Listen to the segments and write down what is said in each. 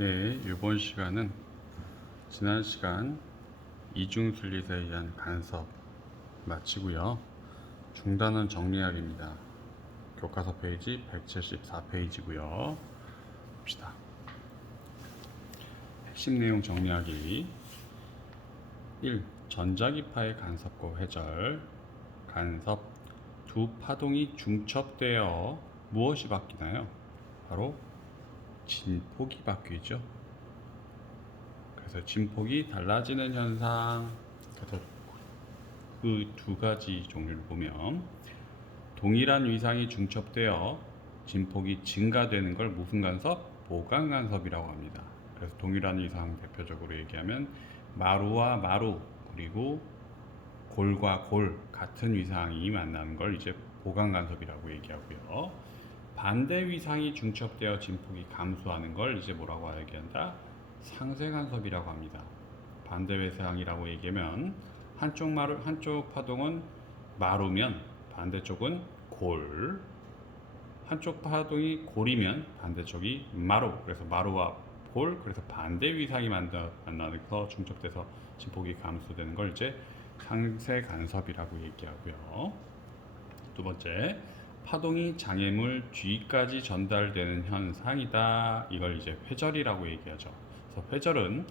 네, 이번 시간은 지난 시간 이중순리에 의한 간섭 마치고요. 중단은 정리하기입니다. 교과서 페이지 174페이지고요. 봅시다. 핵심 내용 정리하기. 1. 전자기파의 간섭과 회절. 간섭. 두 파동이 중첩되어 무엇이 바뀌나요? 바로 진폭이 바뀌죠. 그래서 진폭이 달라지는 현상. 그래서 그 두 가지 종류를 보면 동일한 위상이 중첩되어 진폭이 증가되는 걸 무슨 간섭? 보강 간섭이라고 합니다. 그래서 동일한 위상 대표적으로 얘기하면 마루와 마루 그리고 골과 골 같은 위상이 만나는 걸 이제 보강 간섭이라고 얘기하고요. 반대 위상이 중첩되어 진폭이 감소하는 걸 이제 뭐라고 얘기한다? 상쇄 간섭이라고 합니다. 반대 위상이라고 얘기하면 한쪽 파동은 마루면 반대쪽은 골, 한쪽 파동이 골이면 반대쪽이 마루. 그래서 마루와 골, 그래서 반대 위상이 만나서 중첩돼서 진폭이 감소되는 걸 이제 상쇄 간섭이라고 얘기하고요. 두 번째, 파동이 장애물 뒤까지 전달되는 현상이다. 이걸 이제 회절이라고 얘기하죠. 그래서 회절은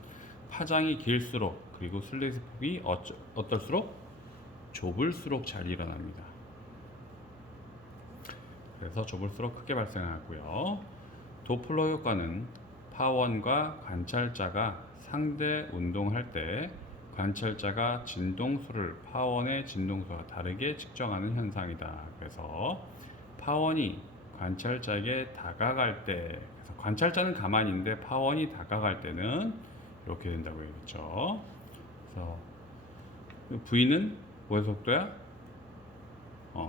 파장이 길수록 그리고 슬리스폭이 어떨수록 좁을수록 잘 일어납니다. 그래서 좁을수록 크게 발생하고요. 도플러 효과는 파원과 관찰자가 상대 운동할 때 관찰자가 진동수를 파원의 진동수와 다르게 측정하는 현상이다. 그래서 파원이 관찰자에게 다가갈 때, 그래서 관찰자는 가만히 있는데 파원이 다가갈 때는 이렇게 된다고 얘기했죠. 그래서 V는 뭐의 속도야?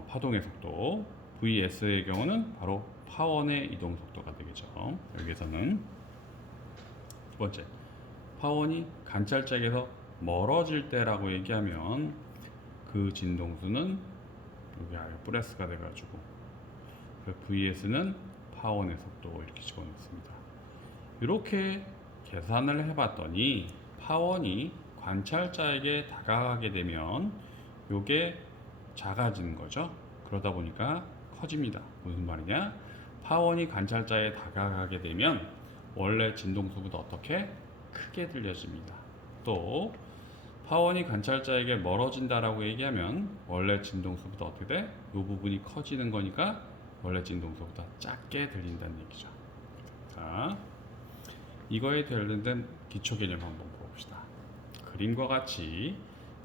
파동의 속도. VS의 경우는 바로 파원의 이동 속도가 되겠죠. 여기에서는 두 번째, 파원이 관찰자에게서 멀어질 때라고 얘기하면 그 진동수는 여기 아예 플러스가 돼가지고 VS는 파원의 속도 이렇게 집어넣습니다. 이렇게 계산을 해봤더니 파원이 관찰자에게 다가가게 되면 이게 작아지는 거죠. 그러다 보니까 커집니다. 무슨 말이냐? 파원이 관찰자에 다가가게 되면 원래 진동수보다 어떻게 크게 들려집니다. 또 파원이 관찰자에게 멀어진다라고 얘기하면 원래 진동수보다 어떻게 돼? 이 부분이 커지는 거니까 원래 진동수보다 작게 들린다는 얘기죠. 자, 이거에 관련된 기초 개념 한번 봅시다. 그림과 같이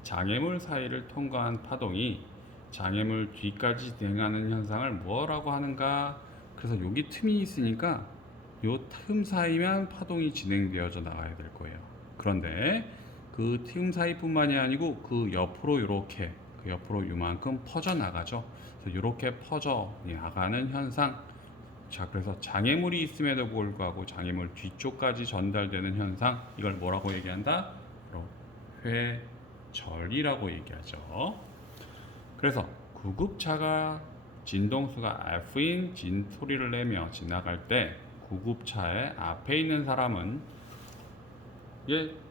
장애물 사이를 통과한 파동이 장애물 뒤까지 진행하는 현상을 뭐라고 하는가? 그래서 여기 틈이 있으니까 이 틈 사이만 파동이 진행되어져 나가야 될 거예요. 그런데 그 틈 사이뿐만이 아니고 그 옆으로 이렇게 그 옆으로 이만큼 퍼져 나가죠. 그래서 이렇게 퍼져 나가는 현상. 자, 그래서 장애물이 있음에도 불구하고 장애물 뒤쪽까지 전달되는 현상, 이걸 뭐라고 얘기한다? 바로 회절이라고 얘기하죠. 그래서 구급차가 진동수가 F인 진 소리를 내며 지나갈 때 구급차의 앞에 있는 사람은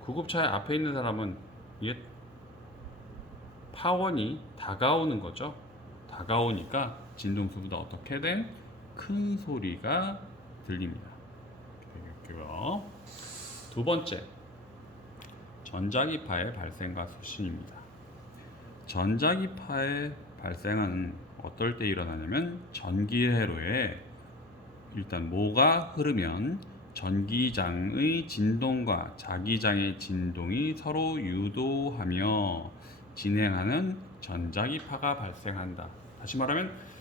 구급차의 앞에 있는 사람은 파원이 다가오는 거죠. 다가오니까 진동수보다 어떻게 된 큰 소리가 들립니다. 되겠고요. 두 번째, 전자기파의 발생과 수신입니다. 전자기파의 발생은 어떨 때 일어나냐면 전기회로에 일단 뭐가 흐르면 전기장의 진동과 자기장의 진동이 서로 유도하며 진행하는 전자기파가 발생한다. 다시 말하면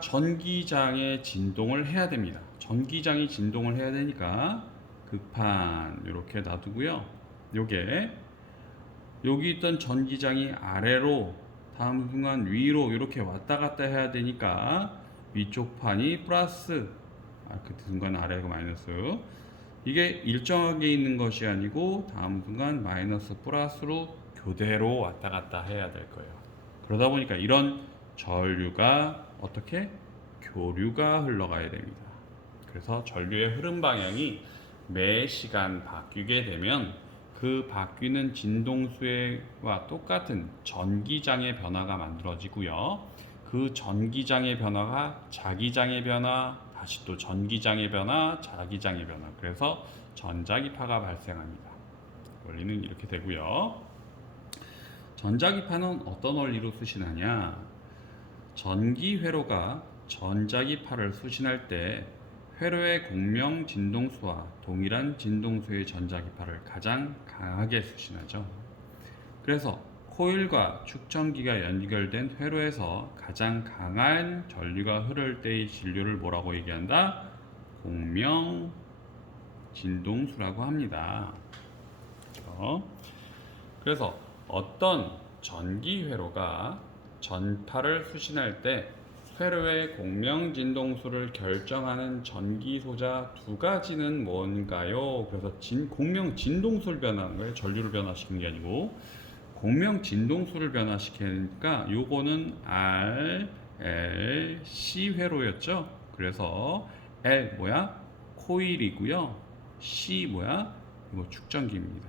전기장의 진동을 해야 됩니다. 전기장이 진동을 해야 되니까 극판 이렇게 놔두고요. 여기 있던 전기장이 아래로 다음 순간 위로 이렇게 왔다 갔다 해야 되니까 위쪽 판이 플러스, 그 순간 아래가 마이너스. 이게 일정하게 있는 것이 아니고 다음 순간 마이너스 플러스로 교대로 왔다 갔다 해야 될 거예요. 그러다 보니까 이런 전류가 어떻게? 교류가 흘러가야 됩니다. 그래서 전류의 흐름 방향이 매 시간 바뀌게 되면 그 바뀌는 진동수와 똑같은 전기장의 변화가 만들어지고요. 그 전기장의 변화가 자기장의 변화, 다시 또 전기장의 변화, 자기장의 변화. 그래서 전자기파가 발생합니다. 원리는 이렇게 되고요. 전자기파는 어떤 원리로 수신하냐? 전기회로가 전자기파를 수신할 때 회로의 공명 진동수와 동일한 진동수의 전자기파를 가장 강하게 수신하죠. 그래서 코일과 축전기가 연결된 회로에서 가장 강한 전류가 흐를 때의 진료를 뭐라고 얘기한다? 공명 진동수라고 합니다. 그래서 어떤 전기 회로가 전파를 수신할 때 회로의 공명 진동수를 결정하는 전기 소자 두 가지는 뭔가요? 그래서 공명 진동수를 변하는 거예요. 전류를 변화시키는 게 아니고 공명 진동수를 변화시키니까 요거는 R, L, C 회로였죠. 그래서 L 뭐야? 코일이고요. C 뭐야? 이거 축전기입니다.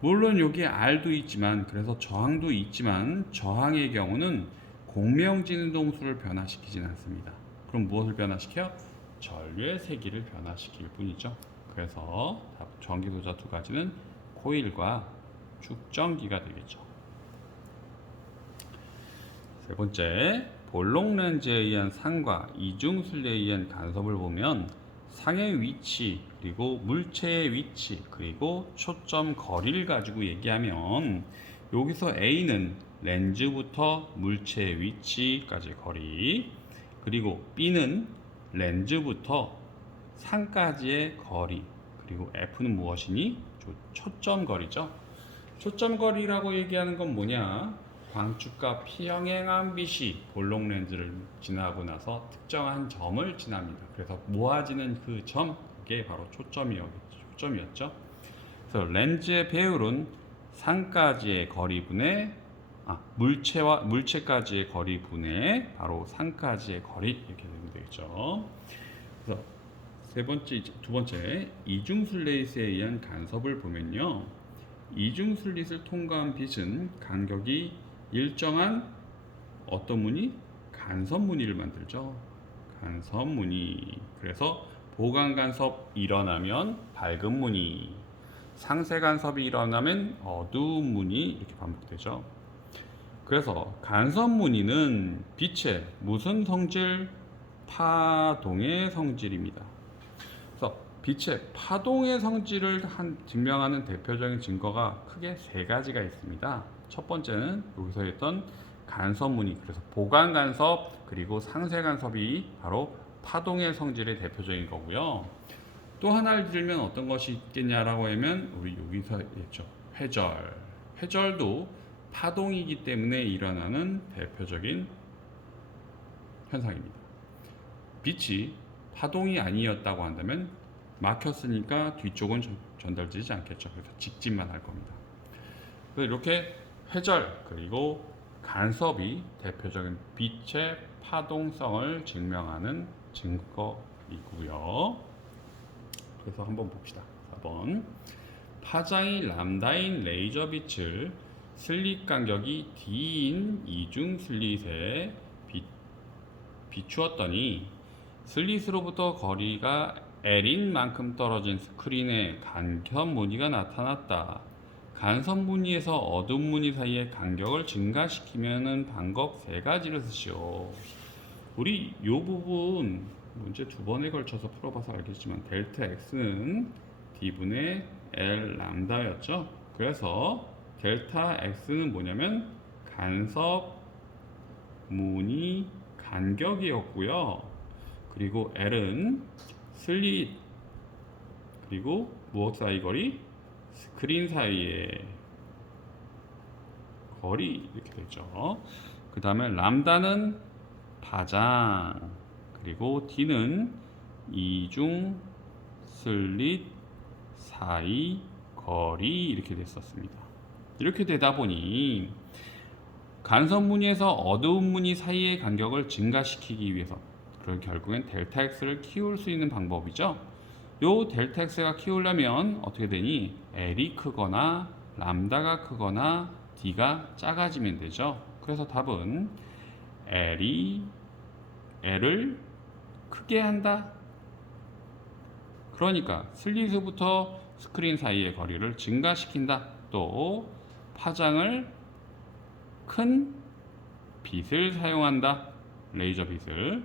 물론 여기에 R도 있지만 그래서 저항도 있지만 저항의 경우는 공명 진동수를 변화시키진 않습니다. 그럼 무엇을 변화시켜요? 전류의 세기를 변화시킬 뿐이죠. 그래서 전기 소자 두 가지는 코일과 축전기가 되겠죠. 세 번째, 볼록 렌즈에 의한 상과 이중 순리에 의한 간섭을 보면 상의 위치, 그리고 물체의 위치, 그리고 초점 거리를 가지고 얘기하면 여기서 A는 렌즈부터 물체의 위치까지 거리, 그리고 B는 렌즈부터 상까지의 거리, 그리고 F는 무엇이니? 초점 거리죠. 초점 거리라고 얘기하는 건 뭐냐? 광축과 피형행한 빛이 볼록 렌즈를 지나고 나서 특정한 점을 지납니다. 그래서 모아지는 그 점, 그게 바로 초점이었죠. 그래서 렌즈의 배율은 상까지의 거리분의 물체까지의 거리분의 바로 상까지의 거리 이렇게 되면 되겠죠. 그래서 두 번째 이중슬릿에 의한 간섭을 보면요. 이중슬릿을 통과한 빛은 간격이 일정한 어떤 무늬? 간섭무늬를 만들죠. 간섭무늬. 그래서 보강간섭 일어나면 밝은 무늬, 상세간섭이 일어나면 어두운 무늬 이렇게 반복되죠. 그래서 간섭무늬는 빛의 무슨 성질? 파동의 성질입니다. 그래서 빛의 파동의 성질을 증명하는 대표적인 증거가 크게 세 가지가 있습니다. 첫 번째는 여기서 했던 간섭무늬, 그래서 보강간섭 그리고 상세간섭이 바로 파동의 성질의 대표적인 거고요. 또 하나를 들면 어떤 것이 있겠냐라고 하면 우리 여기서 했죠. 회절도 파동이기 때문에 일어나는 대표적인 현상입니다. 빛이 파동이 아니었다고 한다면 막혔으니까 뒤쪽은 전달되지 않겠죠. 그래서 직진만 할 겁니다. 그래서 이렇게 회절 그리고 간섭이 대표적인 빛의 파동성을 증명하는 증거이고요. 그래서 한번 봅시다. 4번 파장이 람다인 레이저 빛을 슬릿 간격이 D인 이중 슬릿에 비추었더니 슬릿으로부터 거리가 L인 만큼 떨어진 스크린에 간섭 무늬가 나타났다. 간섭 무늬에서 어두운 무늬 사이의 간격을 증가시키면은 방법 세 가지를 쓰시오. 우리 이 부분 문제 두 번에 걸쳐서 풀어봐서 알겠지만 델타 X는 D분의 L 람다였죠. 그래서 델타 X는 뭐냐면 간섭 무늬 간격이었고요. 그리고 L은 슬릿 그리고 무엇 사이 거리? 스크린 사이의 거리 이렇게 되죠. 그 다음에 람다는 파장 그리고 D는 이중 슬릿 사이 거리 이렇게 됐었습니다. 이렇게 되다 보니 간섭 무늬에서 어두운 무늬 사이의 간격을 증가시키기 위해서 그럼 결국엔 델타 X를 키울 수 있는 방법이죠. 요 델타 x가 키우려면 어떻게 되니? L이 크거나 람다가 크거나 D가 작아지면 되죠. 그래서 답은 L을 크게 한다. 그러니까 슬릿부터 스크린 사이의 거리를 증가시킨다. 또 파장을 큰 빛을 사용한다. 레이저 빛을.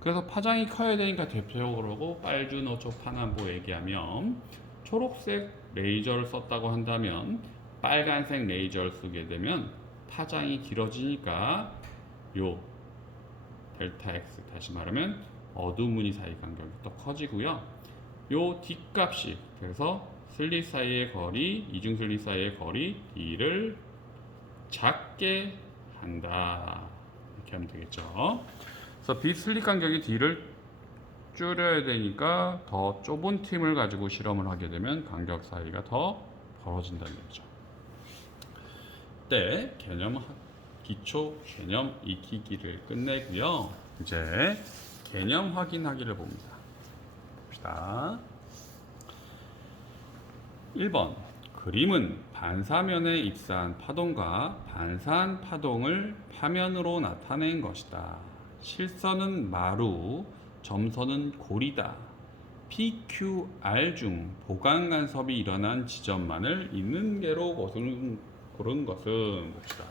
그래서 파장이 커야 되니까 대표적으로 빨주노초 파남보 얘기하면 초록색 레이저를 썼다고 한다면 빨간색 레이저를 쓰게 되면 파장이 길어지니까 요 델타 X, 다시 말하면 어두운 무늬 사이 간격이 더 커지고요. 요 D값이, 그래서 슬릿 사이의 거리, 이중 슬릿 사이의 거리 D를 작게 한다. 이렇게 하면 되겠죠. 그래서 빛 슬릿 간격이 D를 줄여야 되니까 더 좁은 틈을 가지고 실험을 하게 되면 간격 사이가 더 벌어진다는 얘기죠. 네, 기초 개념 익히기를 끝내고요. 이제 개념 확인하기를 봅니다. 봅시다. 1번. 그림은 반사면에 입사한 파동과 반사한 파동을 파면으로 나타낸 것이다. 실선은 마루, 점선은 고리다. PQR 중 보강 간섭이 일어난 지점만을 있는 개로 고른 것은 봅시다.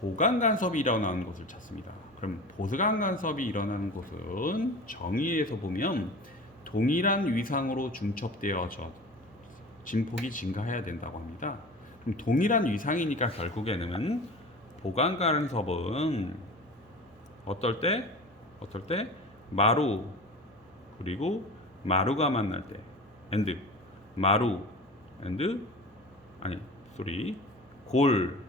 보강 간섭이 일어나는 곳을 찾습니다. 그럼 보강 간섭이 일어나는 곳은 정의에서 보면 동일한 위상으로 중첩되어져 진폭이 증가해야 된다고 합니다. 그럼 동일한 위상이니까 결국에는 보강 간섭은 어떨 때 마루 그리고 마루가 만날 때 골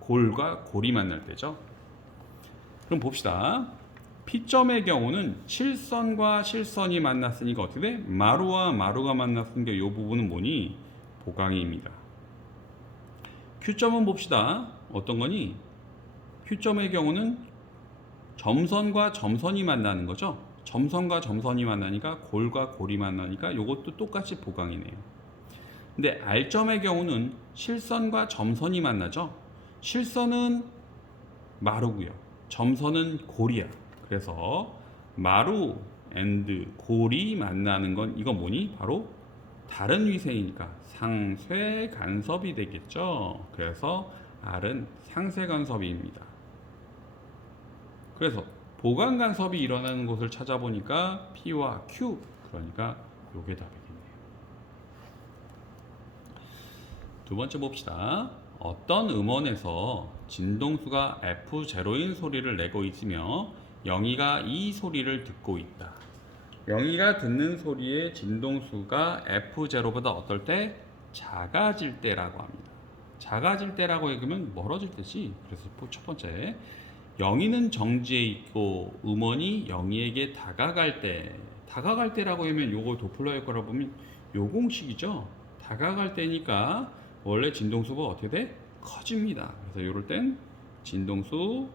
골과 골이 만날 때죠. 그럼 봅시다. P점의 경우는 실선과 실선이 만났으니까 어떻게 돼? 마루와 마루가 만났으니까 이 부분은 뭐니? 보강입니다. Q점은 봅시다. 어떤 거니? Q점의 경우는 점선과 점선이 만나는 거죠. 점선과 점선이 만나니까 골과 골이 만나니까 이것도 똑같이 보강이네요. 근데 R점의 경우는 실선과 점선이 만나죠. 실선은 마루고요. 점선은 골이야. 그래서 마루 앤드 골이 만나는 건 이건 뭐니? 바로 다른 위생이니까 상쇄 간섭이 되겠죠. 그래서 R은 상쇄 간섭입니다. 그래서 보강 간섭이 일어나는 곳을 찾아보니까 P와 Q, 그러니까 요게 답이겠네요. 두 번째 봅시다. 어떤 음원에서 진동수가 F0인 소리를 내고 있으며 영희가 이 소리를 듣고 있다. 영희가 듣는 소리의 진동수가 F0보다 어떨 때? 작아질 때라고 합니다. 작아질 때라고 읽으면 멀어질 때지. 그래서 첫 번째, 영희는 정지해 있고 음원이 영희에게 다가갈 때라고 하면 요거 도플러 효과라고 보면 요 공식이죠. 다가갈 때니까 원래 진동수가 어떻게 돼? 커집니다. 그래서 요럴 땐 진동수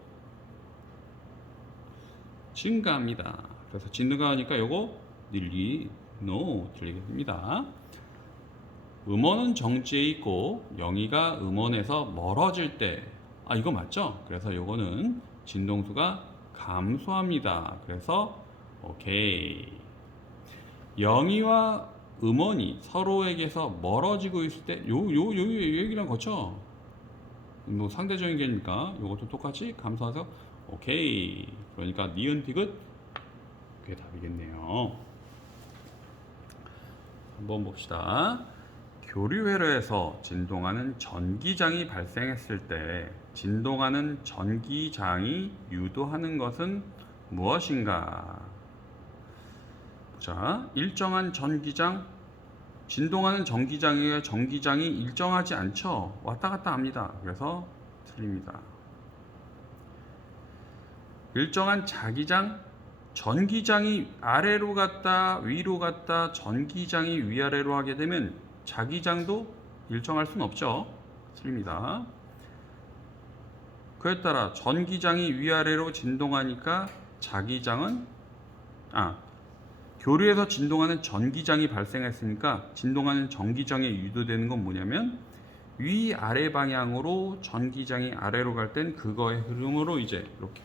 증가합니다. 그래서 증가하니까 요거 들리게 됩니다. 음원은 정지해 있고 영희가 음원에서 멀어질 때, 이거 맞죠? 그래서 요거는 진동수가 감소합니다. 그래서 오케이. 영희와 음원이 서로에게서 멀어지고 있을 때 요 얘기랑 거쳐. 뭐 상대적인 개니까 요것도 똑같이 감소해서 오케이. 그러니까 니은 디귿 그게 답이겠네요. 한번 봅시다. 교류회로에서 진동하는 전기장이 발생했을 때 진동하는 전기장이 유도하는 것은 무엇인가? 자, 일정한 전기장, 진동하는 전기장이 일정하지 않죠. 왔다 갔다 합니다. 그래서 틀립니다. 일정한 자기장, 전기장이 아래로 갔다 위로 갔다 전기장이 위아래로 하게 되면 자기장도 일정할 수는 없죠. 틀립니다. 그에 따라 전기장이 위아래로 진동하니까 교류에서 진동하는 전기장이 발생했으니까 진동하는 전기장에 유도되는 건 뭐냐면 위아래 방향으로 전기장이 아래로 갈 땐 그거의 흐름으로 이제 이렇게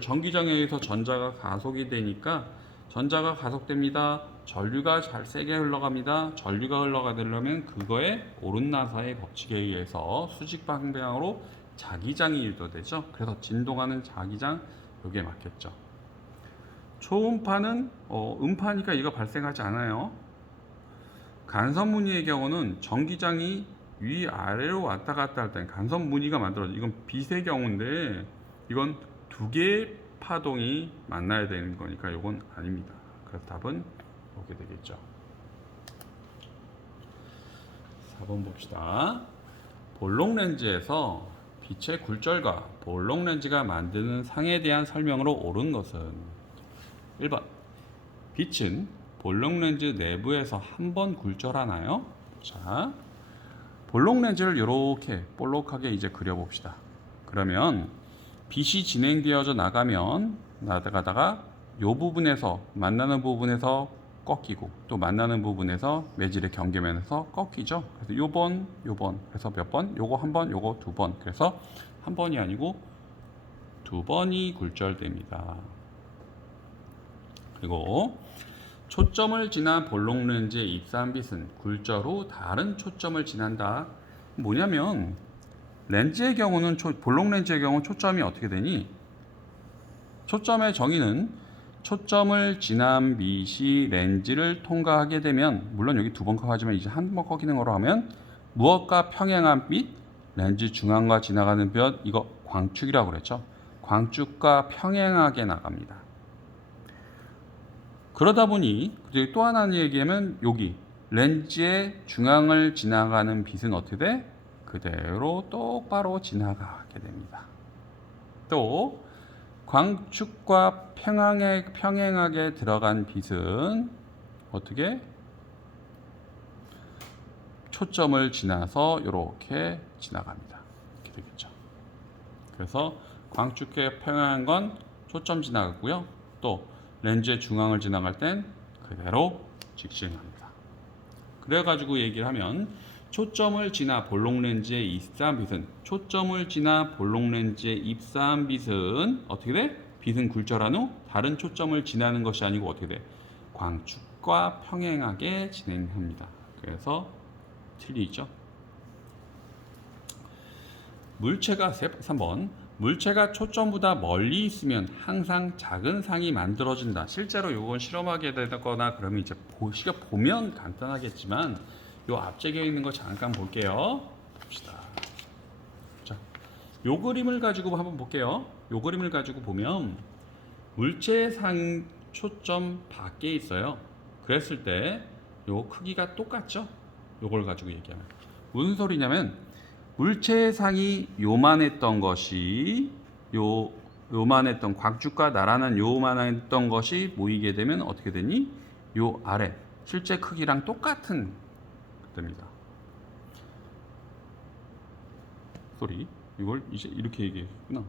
전기장에 의해서 전자가 가속이 되니까 전자가 가속됩니다. 전류가 잘 세게 흘러갑니다. 전류가 흘러가려면 그거의 오른나사의 법칙에 의해서 수직 방향으로 자기장이 유도되죠. 그래서 진동하는 자기장 여기에 맞겠죠. 초음파는 음파니까 이거 발생하지 않아요. 간섭무늬의 경우는 전기장이 위아래로 왔다 갔다 할 때 간섭무늬가 만들어져. 이건 빛의 경우인데 이건 두 개의 파동이 만나야 되는 거니까 이건 아닙니다. 그래서 답은 이렇게 되겠죠. 4번 봅시다. 볼록 렌즈에서 빛의 굴절과 볼록 렌즈가 만드는 상에 대한 설명으로 옳은 것은 1번 빛은 볼록 렌즈 내부에서 한 번 굴절하나요? 자, 볼록 렌즈를 이렇게 볼록하게 이제 그려봅시다. 그러면 빛이 진행되어져 나가다가 요 부분에서 만나는 부분에서 꺾이고 또 만나는 부분에서 매질의 경계면에서 꺾이죠. 그래서 요번 그래서 몇 번? 요거 한 번, 요거 두 번. 그래서 한 번이 아니고 두 번이 굴절됩니다. 그리고 초점을 지난 볼록 렌즈에 입사한 빛은 굴절 후 다른 초점을 지난다. 뭐냐면 렌즈의 경우는 볼록 렌즈의 경우 초점이 어떻게 되니? 초점의 정의는 초점을 지난 빛이 렌즈를 통과하게 되면 물론 여기 두 번 꺾하지만 이제 한 번 꺾이는 거로 하면 무엇과 평행한 빛? 렌즈 중앙과 지나가는 빛 이거 광축이라고 그랬죠. 광축과 평행하게 나갑니다. 그러다 보니 또 하나는 얘기하면 여기 렌즈의 중앙을 지나가는 빛은 어떻게 돼? 그대로 똑바로 지나가게 됩니다. 또 광축과 평행하게 들어간 빛은 어떻게? 초점을 지나서 이렇게 지나갑니다. 이렇게 되겠죠. 그래서 광축에 평행한 건 초점 지나가고요. 또 렌즈의 중앙을 지나갈 땐 그대로 직진합니다. 그래가지고 얘기를 하면 초점을 지나 볼록 렌즈에 입사한 빛은 어떻게 돼? 빛은 굴절한 후 다른 초점을 지나는 것이 아니고 어떻게 돼? 광축과 평행하게 진행합니다. 그래서 틀리죠. 물체가 3번 물체가 초점보다 멀리 있으면 항상 작은 상이 만들어진다. 실제로 이건 실험하게 되거나 그러면 이제 보면 간단하겠지만 요 앞쪽에 있는 거 잠깐 볼게요. 봅시다. 자, 요 그림을 가지고 한번 볼게요. 요 그림을 가지고 보면 물체의 상 초점 밖에 있어요. 그랬을 때 요 크기가 똑같죠? 요걸 가지고 얘기하면 무슨 소리냐면 물체의 상이 요만했던 것이 요만했던 광축과 나라는 요만했던 것이 모이게 되면 어떻게 되니? 요 아래 실제 크기랑 똑같은 됩니다. 소리 이걸 이제 이렇게 얘기했구나.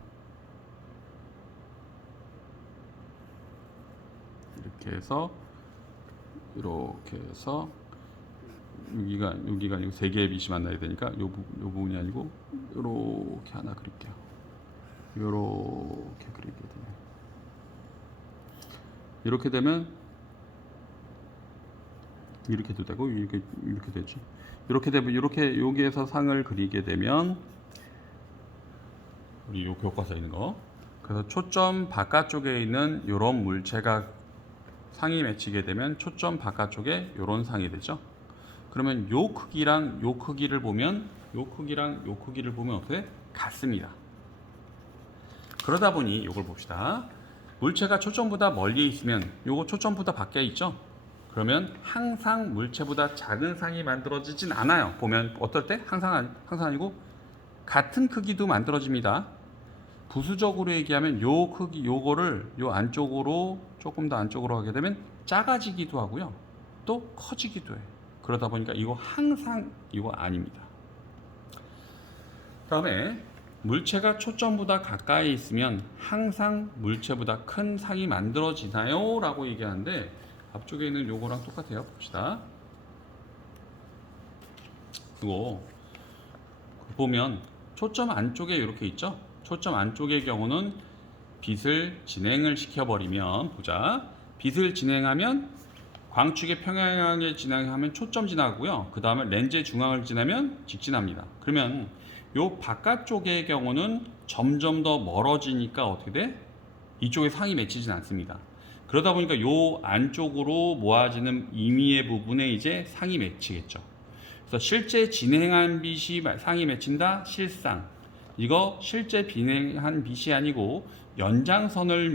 이렇게 해서 여기가 아니고 세 개의 빛이 만나야 되니까 요 부분이 아니고 이렇게 하나 그릴게요. 이렇게 그리게 되면 이렇게 되면 이렇게도 되고 이렇게 되지. 이렇게 되면 이렇게 여기에서 상을 그리게 되면 우리 요 교과서에 있는 거. 그래서 초점 바깥쪽에 있는 이런 물체가 상이 맺히게 되면 초점 바깥쪽에 이런 상이 되죠. 그러면 요 크기랑 요 크기를 보면 어떻게 같습니다. 그러다 보니 이걸 봅시다. 물체가 초점보다 멀리 있으면 요거 초점보다 밖에 있죠. 그러면 항상 물체보다 작은 상이 만들어지진 않아요. 보면 어떨 때 항상 아니고 같은 크기도 만들어집니다. 부수적으로 얘기하면 요 크기 요거를 요 안쪽으로 조금 더 안쪽으로 하게 되면 작아지기도 하고요. 또 커지기도 해요. 그러다 보니까 이거 항상 이거 아닙니다. 다음에 물체가 초점보다 가까이 있으면 항상 물체보다 큰 상이 만들어지나요? 라고 얘기하는데 앞쪽에 있는 요거랑 똑같아요. 봅시다. 이거 보면 초점 안쪽에 이렇게 있죠? 초점 안쪽의 경우는 빛을 진행을 시켜버리면, 보자. 빛을 진행하면 광축의 평행하게 진행하면 초점 지나고요. 그 다음에 렌즈의 중앙을 지나면 직진합니다. 그러면 요 바깥쪽의 경우는 점점 더 멀어지니까 어떻게 돼? 이쪽에 상이 맺히진 않습니다. 그러다 보니까 요 안쪽으로 모아지는 임의의 부분에 이제 상이 맺히겠죠. 그래서 실제 진행한 빛이 상이 맺힌다? 실상. 이거 실제 진행한 빛이 아니고 연장선을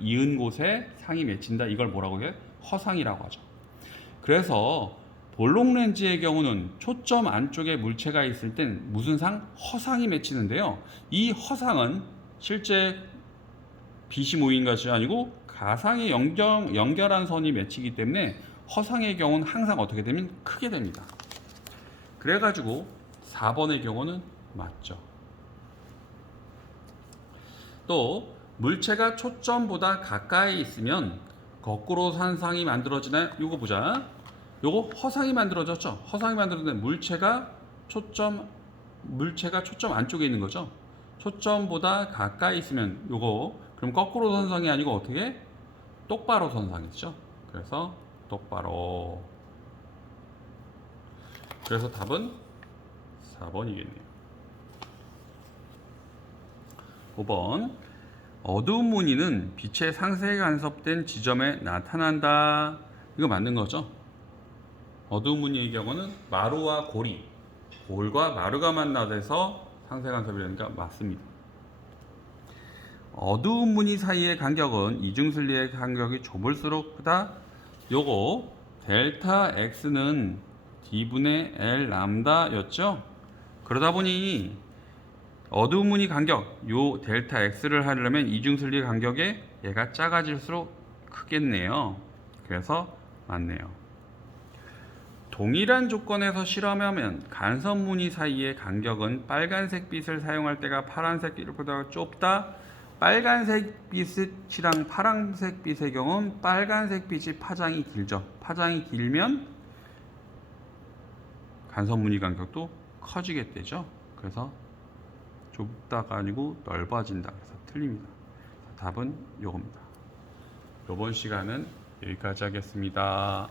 이은 곳에 상이 맺힌다. 이걸 뭐라고 해요? 허상이라고 하죠. 그래서 볼록 렌즈의 경우는 초점 안쪽에 물체가 있을 땐 무슨 상? 허상이 맺히는데요. 이 허상은 실제 빛이 모인 것이 아니고 가상의 연결한 선이 맺히기 때문에 허상의 경우는 항상 어떻게 되면 크게 됩니다. 그래가지고 4번의 경우는 맞죠. 또 물체가 초점보다 가까이 있으면 거꾸로 산상이 만들어지나요? 이거 보자. 요거 허상이 만들어졌죠. 허상이 만들어진 물체가 초점 안쪽에 있는 거죠. 초점보다 가까이 있으면 요거 그럼 거꾸로 선상이 아니고 어떻게? 똑바로 선상이죠. 그래서 똑바로. 그래서 답은 4번이겠네요. 5번. 어두운 무늬는 빛의 상세히 간섭된 지점에 나타난다. 이거 맞는 거죠? 어두운 무늬의 경우는 마루와 골과 마루가 만나서 상세 간섭이 되니까 맞습니다. 어두운 무늬 사이의 간격은 이중슬리의 간격이 좁을수록 크다. 요거 델타 X는 D분의 L 람다였죠? 그러다 보니 어두운 무늬 간격, 요 델타 X를 하려면 이중슬리 간격에 얘가 작아질수록 크겠네요. 그래서 맞네요. 동일한 조건에서 실험하면 간섭 무늬 사이의 간격은 빨간색 빛을 사용할 때가 파란색 빛보다 좁다. 빨간색 빛이랑 파란색 빛의 경우는 빨간색 빛이 파장이 길죠. 파장이 길면 간섭 무늬 간격도 커지게 되죠. 그래서 좁다가 아니고 넓어진다. 그래서 틀립니다. 답은 요겁니다. 이번 시간은 여기까지 하겠습니다.